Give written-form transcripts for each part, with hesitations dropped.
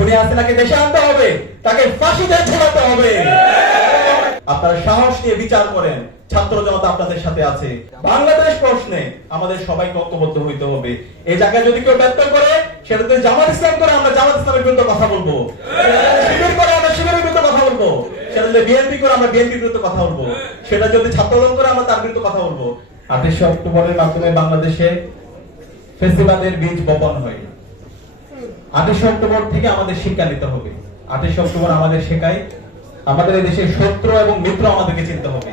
খুনি হাসিনাকে দেশে আনতে হবে, তাকে ফাঁসিতে ঝুলাতে হবে। আপনারা সাহস নিয়ে বিচার করেন, ছাত্র জনতা আপনাদের সাথে আছে। বাংলাদেশ প্রশ্নে আমাদের সবাইকে ঐক্যবদ্ধ হইতে হবে। এই জায়গায় যদি কেউ ব্যর্থ করে, সেটা যদি জামাত ইসলাম করে, আমরা জামাত ইসলামের বিরুদ্ধে কথা বলবো। শিবির করে, আমরা শিবিরের বিরুদ্ধে কথা বলবো। সেটা যদি বিএনপি করে, আমরা বিএনপির বিরুদ্ধে কথা বলবো। সেটা যদি ছাত্রদল করে, আমরা তার বিরুদ্ধে কথা বলবো। 28 অক্টোবরের মাধ্যমে বাংলাদেশে ফেসিবাদের বীজ বপন হয়। 28 অক্টোবর থেকে আমাদের শিক্ষা নিতে হবে। 28 অক্টোবর আমাদের শেখায় আমাদের এই দেশের শত্রু এবং মিত্র আমাদেরকে চিনতে হবে।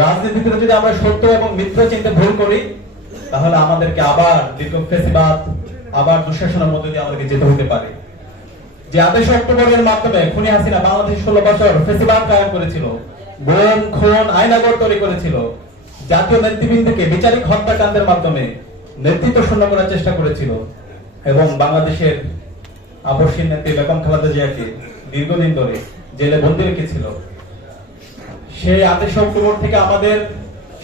রাজনীতিতে যদি আমরা শত্রু এবং মিত্র চিনতে ভুল করি, তাহলে আমাদেরকে আবার দীর্ঘ ফেসিবাদ, আবার দুঃশাসনের মধ্যে দিয়ে আমাদেরকে যেতে হতে পারে। যে 28 অক্টোবরের মাধ্যমে খুনি হাসিনা বাংলাদেশে 16 বছর ফেসিবাদ কায়েম করেছিল, গুম খুন আইনাগর তৈরি করেছিল, জাতীয় নেতৃবৃন্দকে বিচারিক হত্যাকাণ্ডের মাধ্যমে নেতৃত্ব শূন্য করার চেষ্টা করেছিল এবং বাংলাদেশের আবশ্যিক নেত্রী বেগম খালেদা জিয়াকে দীর্ঘদিন ধরে জেলে বন্দী রেখেছিল। সেই 28 অক্টোবর থেকে আমাদের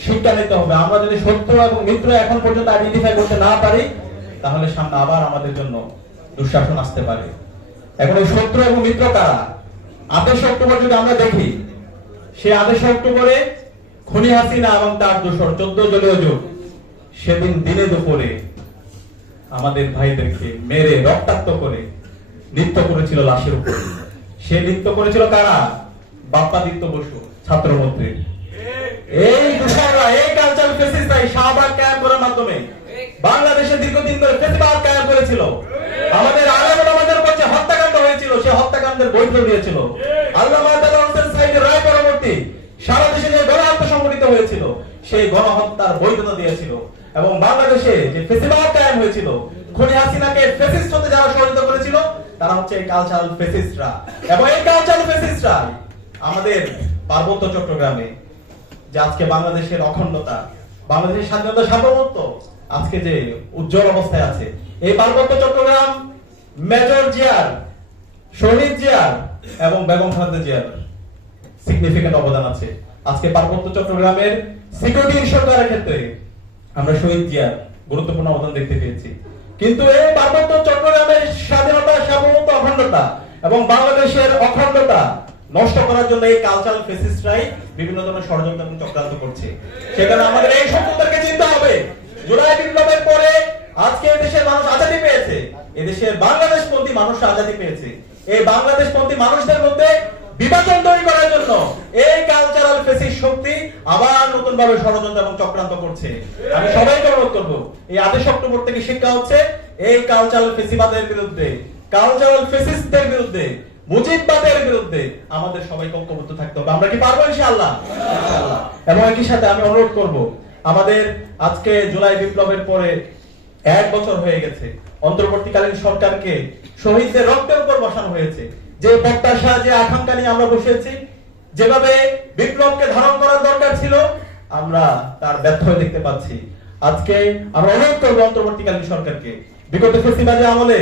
শিক্ষা নিতে হবে। আমরা যদি শত্রু এবং মিত্র এখন পর্যন্ত আইডেন্টিফাই করতে না পারি, তাহলে সামনে আবার আমাদের জন্য দুঃশাসন আসতে পারে। এখন এই শত্রু এবং মিত্র কারা? 28 অক্টোবর যদি আমরা দেখি, সেই 28 অক্টোবরে খুনি হাসিনা এবং তার দোসর 14 দলীয় জোট সেদিন দিনে দুপুরে আমাদের ভাইদেরকে মেরে রক্তাক্ত করে নৃত্য করেছিল লাশের উপরে। সে নৃত্য করেছিল কারা? বাপ্পাদিত্য বসু, ছাত্রমন্ত্রী। এই দোসররা, এই কালচারাল ফেসিস্টরা শাহবাগ কায়েম করার মাধ্যমে বাংলাদেশে দীর্ঘদিন ধরে ফেসিবাদ কায়েম করেছিল। আমাদের আলেম-ওলামাদের উপর যে হত্যাকাণ্ড হয়েছিল, সেই হত্যাকাণ্ডের বৈধ দিয়েছিল। আল্লামা দেলোয়ার হোসেন সাঈদীর রায় পরবর্তী সারা দেশে যে গণহত্যা সংঘটিত হয়েছিল, সেই গণহত্যার বৈধতা দিয়েছিল। এবং বাংলাদেশে যে ফেসিবাদ কায়েম হয়েছিল, খুনি হাসিনাকে ফেসিস্ট হতে যারা সহযোগিতা করেছিল, তারা হচ্ছে এই কালচারাল ফেসিস্টরা। এবং এই কালচারাল ফেসিস্টরা আমাদের পার্বত্য চট্টগ্রামে যে আজকে বাংলাদেশের অখণ্ডতা, বাংলাদেশের স্বাধীনতা, সার্বভৌমত্ব আজকে যে উজ্জ্বল অবস্থায় আছে, এই পার্বত্য চট্টগ্রাম মেজর জিয়ার, শহীদ জিয়ার এবং বেগম খালেদা জিয়ার সিগনিফিকেন্ট অবদান আছে। আজকে পার্বত্য চট্টগ্রামের সিকিউরিটি ইনশিওর করার ক্ষেত্রে আমরা শহীদ জিয়ার গুরুত্বপূর্ণ অবদান দেখতে পেয়েছি। কিন্তু এই পার্বত্য চট্টগ্রামের স্বাধীনতা, সার্বভৌমত্ব, অখণ্ডতা এবং বাংলাদেশের অখণ্ডতা নষ্ট করার জন্য এই কালচারাল ফেসিস্টরাই বিভিন্ন ধরনের ষড়যন্ত্র এবং চক্রান্ত করছে। সেখানে আমাদের এই শত্রুদেরকে চিনতে হবে। জুলাই বিপ্লবের পরে আজকে এই দেশের মানুষ আজাদী পেয়েছে, এদেশের বাংলাদেশপন্থী মানুষরা আজাদী পেয়েছে। এই বাংলাদেশপন্থী মানুষদের মধ্যে বিভাজন তৈরি করার জন্য এই কালচারাল ফেসিস্ট শক্তি আবার নতুন ভাবে ষড়যন্ত্র এবং চক্রান্ত করছে। আমি সবাইকে অনুরোধ করবো, এই 28 অক্টোবর থেকে শিক্ষা হচ্ছে এই কালচারাল ফেসিবাদের বিরুদ্ধে, কালচারাল ফেসিস্টদের বিরুদ্ধে, মুজিববাদের বিরুদ্ধে আমাদের সবাইকে ঐক্যবদ্ধ থাকতে হবে। আমরা কি পারবো ইনশাআল্লাহ? এবং একই সাথে আমি অনুরোধ করব, আমাদের আজকে জুলাই বিপ্লবের পরে 1 বছর হয়ে গেছে, অন্তর্বর্তীকালীন সরকারকে শহীদদের রক্তের উপর বসানো হয়েছে। যে প্রত্যাশা, যে আকাঙ্ক্ষা নিয়ে আমরা বসেছি, যেভাবে বিপ্লবকে ধারণ করার দরকার ছিল, আমরা তার ব্যর্থ হয়ে দেখতে পাচ্ছি। আজকে আমরা অনুরোধ করবো অন্তর্বর্তীকালীন সরকারকে, বিগত ফেসিবাদী আমলে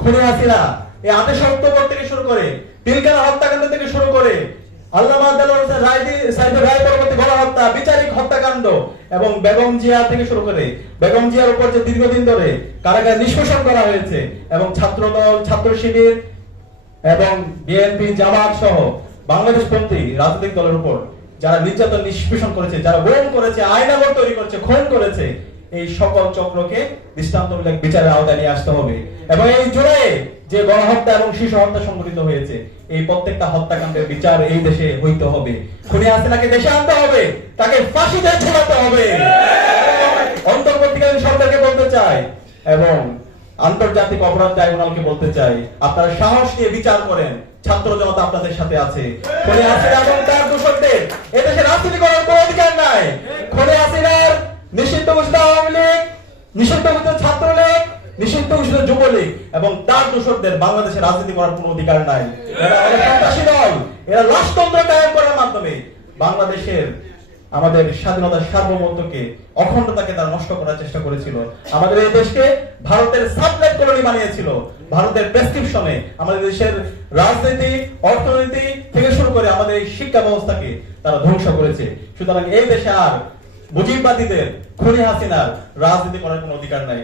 খুনি হাসিনা এই 28 অক্টোবর থেকে শুরু করে, পিলখানা হত্যাকাণ্ড থেকে শুরু করে, আল্লামা দেলোয়ার হোসেন সাঈদীর রায় পরবর্তী গণহত্যা, বিচারিক হত্যাকাণ্ড এবং বেগম জিয়া থেকে শুরু করে বেগম জিয়ার উপর যে দীর্ঘদিন ধরে কারাগারে নিষ্পেষণ করা হয়েছে এবং ছাত্রদল, ছাত্র শিবির এবং বিএনপি, জামাত সহ বাংলাদেশপন্থী রাজনৈতিক দলের উপর যারা নির্যাতন, নিষ্পেষণ করেছে, যারা গুম করেছে, আইনাগর তৈরি করেছে, খুন করেছে, এই সকল চক্রকে দৃষ্টান্তমূলক বিচারের আওতায় নিয়ে আসতে হবে। এবং এই জুলাইয়ে যে গণহত্যা এবং শিশু হত্যা সংঘটিত হয়েছে, এই প্রত্যেকটা হত্যাকাণ্ডের বিচার এই দেশে হইতে হবে। খুনি হাসিনাকে দেশে আনতে হবে, তাকে ফাঁসিতে ঝুলাতে হবে। অন্তর্বর্তীকালীন সরকারকে বলতে চাই এবং আন্তর্জাতিক অপরাধ ট্রাইব্যুনালকে বলতে চাই, আপনারা সাহস নিয়ে বিচার করেন, ছাত্র জনতা আপনাদের সাথে আছে। খুনি হাসিনা এবং তার দোসরদের এদেশে রাজনীতি করার কোনো অধিকার নাই। খুনি হাসিনার নিষিদ্ধ ঘোষিত আওয়ামী লীগ, নিষিদ্ধ ঘোষিত ছাত্রলীগ, নিষিদ্ধ ঘোষিত যুবলীগ এবং তার দোসরদের বাংলাদেশে রাজনীতি করার কোনো অধিকার নাই। এরা সন্ত্রাসী দল, এরা রাজতন্ত্র কায়েম করার মাধ্যমে বাংলাদেশের আমাদের স্বাধীনতার সার্বভৌমত্বকে, অখণ্ডতাকে তারা নষ্ট করার চেষ্টা করেছিল। আমাদের এই দেশকে ভারতের সাবলেট কলোনি বানিয়েছিল। ভারতের প্রেসক্রিপশনে আমাদের দেশের রাজনীতি, অর্থনীতি থেকে শুরু করে আমাদের এই শিক্ষা ব্যবস্থাকে তারা ধ্বংস করেছে। সুতরাং এই দেশে আর মুজিববাদীদের, খুনি হাসিনার রাজনীতি করার কোনো অধিকার নাই।